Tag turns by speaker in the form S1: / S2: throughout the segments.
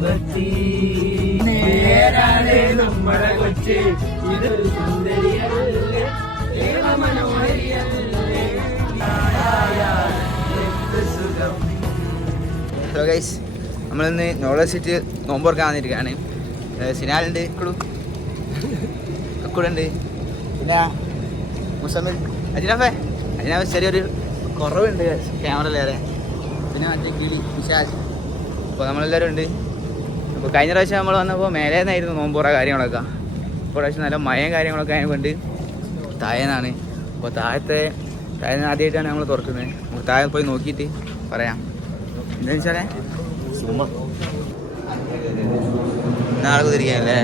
S1: വമ്പത്തി നേരാണ് നമ്മുടെ കൊച്ചി. ഇത് സുന്ദരിയല്ലേ?
S2: ഹലോ ഗൈസ് നമ്മളിന്ന് നോളജ് സിറ്റി നോമ്പ് തുറക്കാൻ വന്നിരിക്കുകയാണ്. സിനാലുണ്ട് ഇക്കളു അക്കുടുണ്ട് പിന്നെ മുസമ്മിൽ അജിനാഫേ. അജിനാഫ് ചെറിയൊരു കുറവുണ്ട് ക്യാമറയിലേറെ പിന്നെ മറ്റേ കിളി വിശാസ് അപ്പോൾ നമ്മളെല്ലാവരും ഉണ്ട്. അപ്പോൾ കഴിഞ്ഞ പ്രാവശ്യം നമ്മൾ വന്നപ്പോൾ മേലേ നിന്നായിരുന്നു നോമ്പുറ കാര്യങ്ങളൊക്കെ. ഇപ്പോൾ പ്രാവശ്യം നല്ല മഴയും കാര്യങ്ങളൊക്കെ ആയതുകൊണ്ട് തായനാണ് അപ്പോൾ താഴത്തെ താഴെ ആദ്യമായിട്ടാണ് നമ്മൾ തുറക്കുന്നത്. നമുക്ക് താഴെ പോയി നോക്കിയിട്ട് പറയാം. എന്താ വെച്ചാലേ നാളെ കുതിരിക്കാനല്ലേ?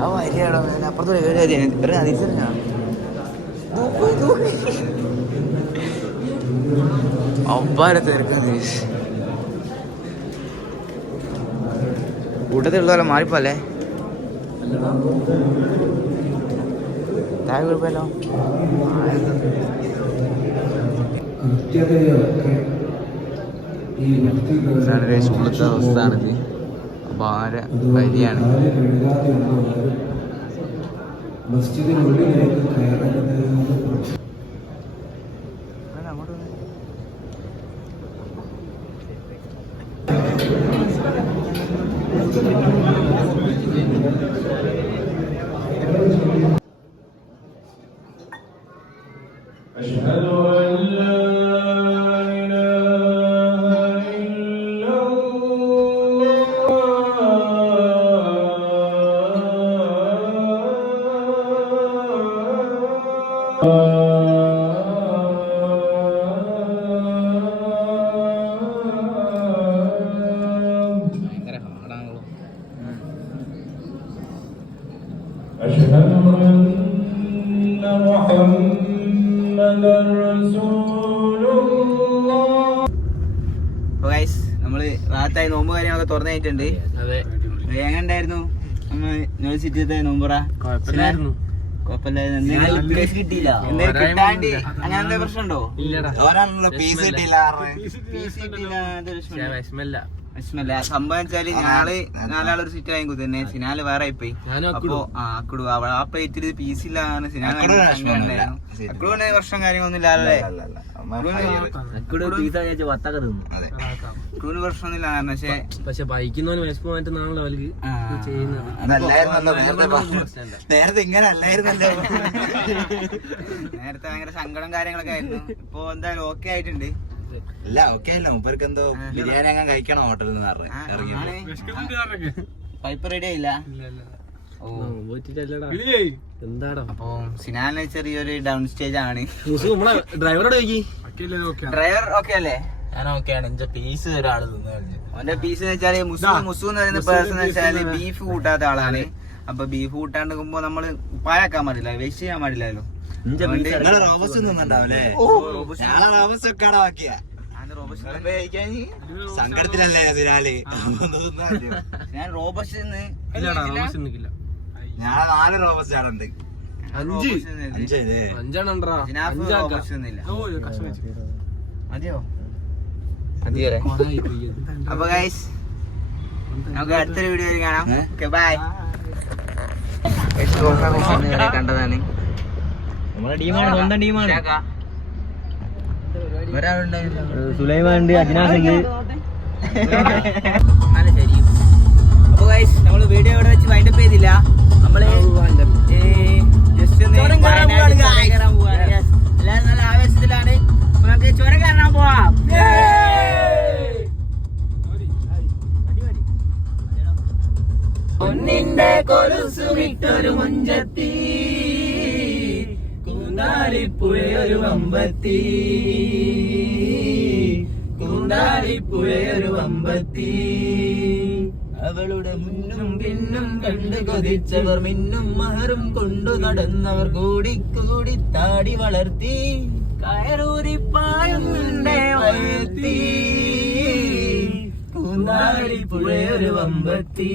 S2: ആ അപ്പുറത്ത് ഒരു ഒരു തിരക്കാണ് കൂട്ടത്തിലുള്ളവരെ മാറിപ്പോല്ലേ താഴെ കുഴപ്പമല്ലോ
S3: കൃത്യതയൊക്കെ ഈ
S2: ഇതാണ് guys ഉള്ളത്തെ അവസ്ഥയാണിത് ഭാര വരിയാണ്
S3: മസ്ജിദിനുള്ളിലേക്ക് കയറുന്നത്
S2: Thank you. നമ്മൾ റാത്തായി നോമ്പ് കാര്യങ്ങളൊക്കെ തുറന്നു കഴിഞ്ഞിട്ടുണ്ട്. എങ്ങനെ ഉണ്ടായിരുന്നു? നമ്മൾ യൂണിവേഴ്സിറ്റിത്തെ നോമ്പറ?
S1: കിട്ടിയില്ല.
S2: പ്രശ്നമുണ്ടോ? പീസ്. കിട്ടിയില്ല പീസ് കിട്ടിയില്ല സംഭവം വെച്ചാൽ നാലാളൊരു സിറ്റ് സിനാല് വേറെ ആയിപ്പോയി
S1: ഞാനും
S2: അപ്പൊ
S1: അക്കുടും.
S2: ആ അക്കുടു ആ പ്ലേറ്റിൽ പീസ് ഇല്ലാന്ന് സിനാല് അക്കുടുവിന് വർഷം കാര്യങ്ങളൊന്നും ഇല്ലാല്ലേ അക്കുടുവിന് പ്രശ്നമൊന്നും ഇല്ല പക്ഷെ
S1: ബൈക്കുന്നവന് വിശപ്പ് മാറ്റുന്നാണല്ലോ അവർക്ക്.
S2: നേരത്തെ ഇങ്ങനെ അല്ലായിരുന്നല്ലോ. നേരത്തെ ഭയങ്കര സങ്കടം കാര്യങ്ങളൊക്കെ ആയിരുന്നു. ഇപ്പൊ എന്തായാലും ഓക്കെ ആയിട്ടുണ്ട്.
S4: അല്ല ഓക്കെ അല്ല? മൂപ്പർക്ക് എന്തോ ബിരിയാണി അങ്ങനെ കഴിക്കണം ഹോട്ടലിൽ നിന്ന് പറഞ്ഞു. ഇറങ്ങി.
S2: പൈപ്പ് റെഡി ആയില്ല? അപ്പൊ സിനാലിന് ചെറിയൊരു ഡൗൺ സ്റ്റേജ് ആണ്.
S1: ഡ്രൈവറോട്
S2: ഡ്രൈവർ ഓക്കെ അല്ലേ?
S4: ഞാൻ ഓക്കെയാണ് എന്റെ പീസ് ഒരാൾ തിന്നു കഴിഞ്ഞു
S2: അവന്റെ പീസ് എന്ന് വെച്ചാൽ മുസു മുസു എന്ന് പറയുന്ന പേഴ്സൺ എന്ന് വെച്ചാൽ ബീഫ് കൂട്ടാത്ത ആളാണ്. അപ്പൊ ബീഫ് കൂട്ടാണ്ട് നമ്മൾ ഉപ്പായാക്കാൻ പാടില്ല. വേസ്റ്റ് ചെയ്യാൻ പാടില്ലല്ലോ.
S4: നിങ്ങളെ. ഞങ്ങളെ ഒക്കെ ബാക്കിയ സങ്കടത്തിലല്ലേ സിനാല്?
S2: ഞാൻ
S4: ഞങ്ങളെ നാല്
S2: റോബസ് ഒന്നുമില്ല മതിയോ? മതിയോ അപ്പൊ ഗൈസ് നമുക്ക് അടുത്തൊരു വീഡിയോയിൽ കാണാം. ഓക്കെ ബൈ കണ്ടതാണ്.
S1: നമ്മളെ ടീമാണ് സ്വന്തം ടീമാണ്
S2: ഒരാളുണ്ടായിരുന്നു
S1: സുലൈമാൻ ഉണ്ട് അജിനാസ് ഉണ്ട്
S2: അപ്പൊ ഗൈസ് നമ്മൾ വീഡിയോ ഇവിടെ വെച്ച് വൈൻഡപ്പ് ചെയ്തില്ല. നമ്മൾ ജസ്റ്റ് ഒന്ന് കൂന്താലിപ്പുഴയൊരു വമ്പത്തി അവളുടെ മുന്നും പിന്നും കണ്ടു കൊതിച്ചവർ മിന്നും മഹറും കൊണ്ടു നടന്നവർ കൂടി കൂടി താടി വളർത്തി. കയറൂരി പായുന്നുണ്ടേ വയത്തി കൂന്താലിപ്പുഴയൊരു വമ്പത്തി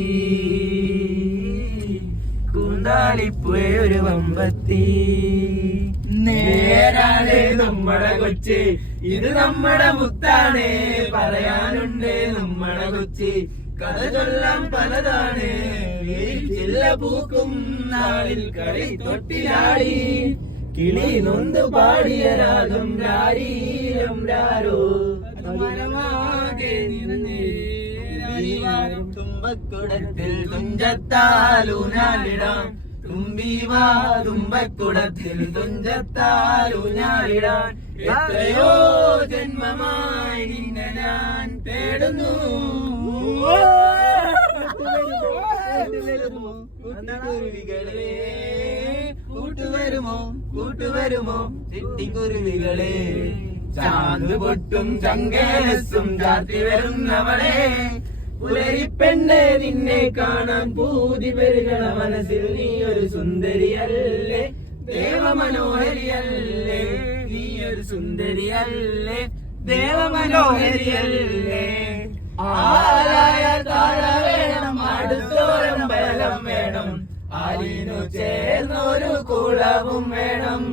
S2: കൂന്താ
S1: അന്താളിപ്പുഴ ഒരു വമ്പത്തി. നേരാണ് നമ്മടെ കൊച്ചി ഇത് നമ്മടെ മുത്താണ്. പറയാനുണ്ട് നമ്മടെ കൊച്ചി കഥ ചൊല്ലാം പലതാണ്. പൂക്കും നാളിൽ കളി തൊട്ടിലാടി. കിളി നൊന്ത് പാടിയ രാഗം രാരീരം രാരോ മരമാകെ നിറഞ്ഞേ. രാരീരം തുഞ്ചത്താലൂഞ്ഞാലിടാം തുമ്പി വാ തുമ്പക്കുടത്തിൽ തുഞ്ചത്താലൂനാലിടാൻ എത്രയോ ജന്മമായി നിന്നെ ഞാൻ തേടുന്നു. കൂട്ടുകുരുവികളെ കൂട്ടുവരുമോ? കൂട്ടുവരുമോ? ചിട്ടിക്കുരുവികളെ ചാന്ത് പൊട്ടും ചങ്കേലസും ചാത്തി വരുന്നവളെ പുലരിപ്പെണ്ണ് നിന്നെ കാണാൻ പൂതി പെരുകണ മനസ്സിൽ നീ ഒരു സുന്ദരിയല്ലേ? ദേവമനോഹരിയല്ലേ? നീ ഒരു സുന്ദരിയല്ലേ? ദേവമനോഹരിയല്ലേ? ആരായ താഴ വേണം അടുത്തോരം ബലം വേണം. ആരീനു ചേർന്നൊരു കുളവും വേണം.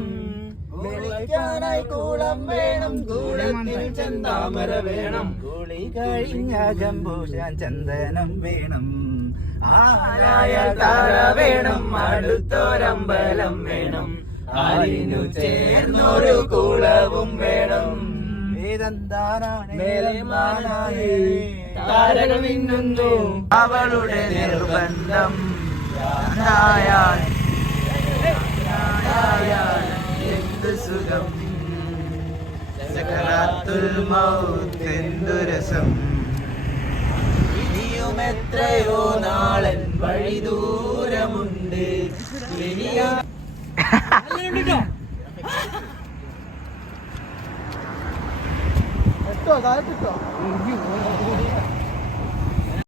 S1: വിളിക്കാനായി കൂളം വേണം കൂടത്തിൽ ചന്താമര വേണം. കുളി കഴിഞ്ഞ ജംബൂഷാൻ ചന്ദനം വേണം. ആലായ താര വേണം അടുത്തോരമ്പലം വേണം. ആലിനു ചേർന്നൊരു കുളവും വേണം. താരകൾ മിന്നുന്നു. അവളുടെ നിർബന്ധം. സുഖം സകലാത്തുൽ മൗത്ത് രസം. ഇനിയും എത്രയോ നാളൻ വഴി ദൂരമുണ്ട്. ഇനിയാ
S2: താഴെ താഴത്തിട്ടോ